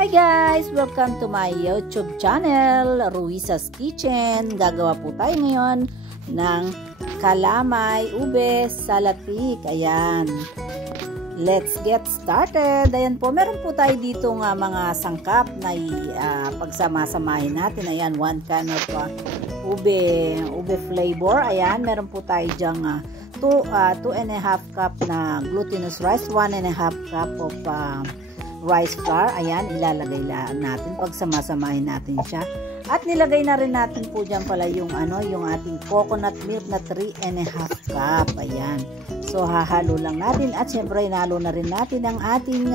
Hi guys! Welcome to my YouTube channel, Ruiza's Kitchen. Gagawa po tayo ngayon ng kalamay, ube sa latik. Ayan. Let's get started. Ayan po, meron po tayo dito nga mga sangkap na pagsama-samahin natin. Ayan, 1 can of ube flavor. Ayan, meron po tayo dyang 2.5 cup na glutinous rice, 1.5 cup of rice flour. Ayan, ilalagay natin pagsama-samahin natin siya. At nilagay na rin natin po dyan pala yung ating coconut milk na 3.5 cup. Ayan. So, hahalo lang natin. At syempre, inalo na rin natin ang ating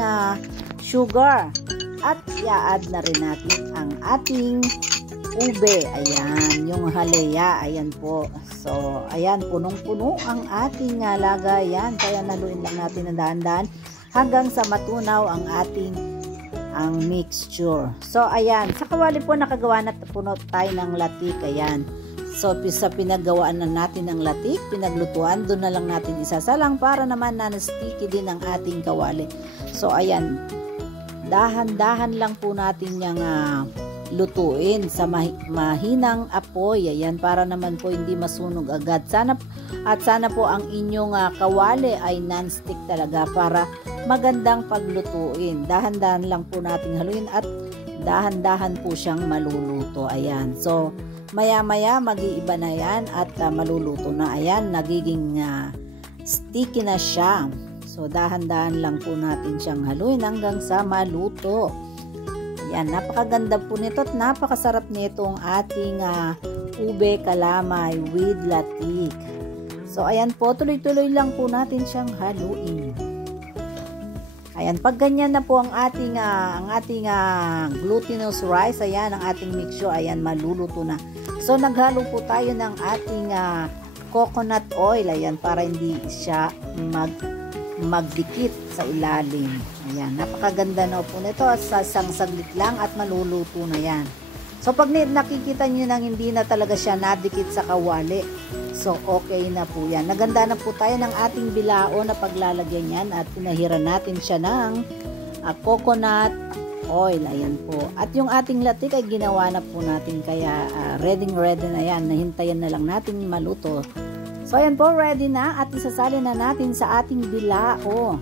sugar. At i-add na rin natin ang ating ube. Ayan, yung halaya. Ayan po. So, ayan, punong-puno ang ating lagayan. Kaya naluin lang natin ng dahan-dahan hanggang sa matunaw ang ating mixture. So, ayan. Sa kawali po, nakagawa na po tayo ng latik. Ayan. So, sa pinagawaan na natin ng latik, pinaglutuan, doon na lang natin isasalang para naman na-sticky din ang ating kawali. So, ayan. Dahan-dahan lang po natin yung lutuin sa mahinang apoy. Ayan, para naman po hindi masunog agad. Sana po ang inyong kawali ay non-stick talaga para magandang paglutuin. Dahan-dahan lang po nating haluin at dahan-dahan po siyang maluluto. Ayan. So, maya-maya mag-iiba na yan at maluluto na. Ayan, nagiging sticky na siya. So, dahan-dahan lang po natin siyang haluin hanggang sa maluto. Ayan, napakaganda po nito at napakasarap nito ang ating ube kalamay with latik. So, ayan po, tuloy-tuloy lang po natin siyang haluin. Ayan, pag ganyan na po ang ating glutinous rice, ayan, ang ating mixture, ayan, maluluto na. So, naghalo po tayo ng ating coconut oil, ayan, para hindi siya magdikit sa ilalim. Ayan, napakaganda na po nito at sa isang saglit lang at maluluto na yan. So, pag nakikita nyo nang hindi na talaga siya nadikit sa kawali, so, okay na po yan. Naganda na po tayo ng ating bilao na paglalagyan yan at pinahiran natin siya ng coconut oil. Ayan po. At yung ating latik ay ginawa na po natin kaya ready na yan. Nahintayan na lang natin maluto. So, ayan po, ready na at isasali na natin sa ating bilao.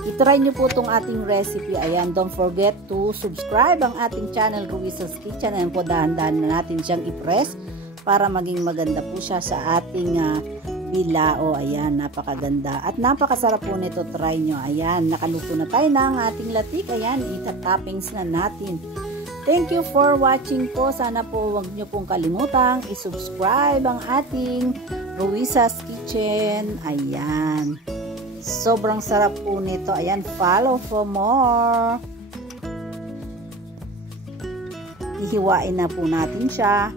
I-try nyo po itong ating recipe. Ayan, don't forget to subscribe ang ating channel, Ruiza's Kitchen. Ayan po, dahan-dahan na natin siyang i-press para maging maganda po siya sa ating bilao. Ayan, napakaganda. At napakasarap po nito, try nyo. Ayan, nakaluto na tayo ng ating latik. Ayan, ita-toppings na natin. Thank you for watching po. Sana po wag nyo pong kalimutang i-subscribe ang ating Ruiza's Kitchen. Ayan. Sobrang sarap po nito. Ayan, follow for more. Hihiwain na po natin siya.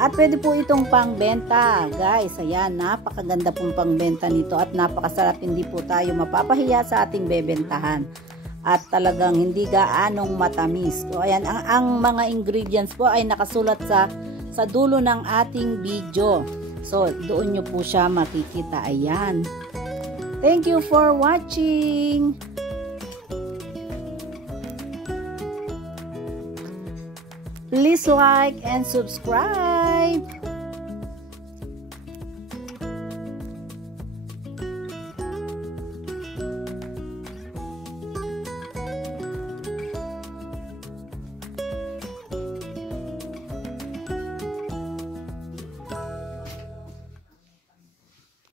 At pwede po itong pangbenta, guys. Ayan, napakaganda pong pangbenta nito at napakasarap. Hindi po tayo mapapahiya sa ating bebentahan. At talagang hindi gaanong matamis. So, ayan, ang mga ingredients po ay nakasulat sa dulo ng ating video. So, doon nyo po siya makikita. Ayan. Thank you for watching. Please like and subscribe.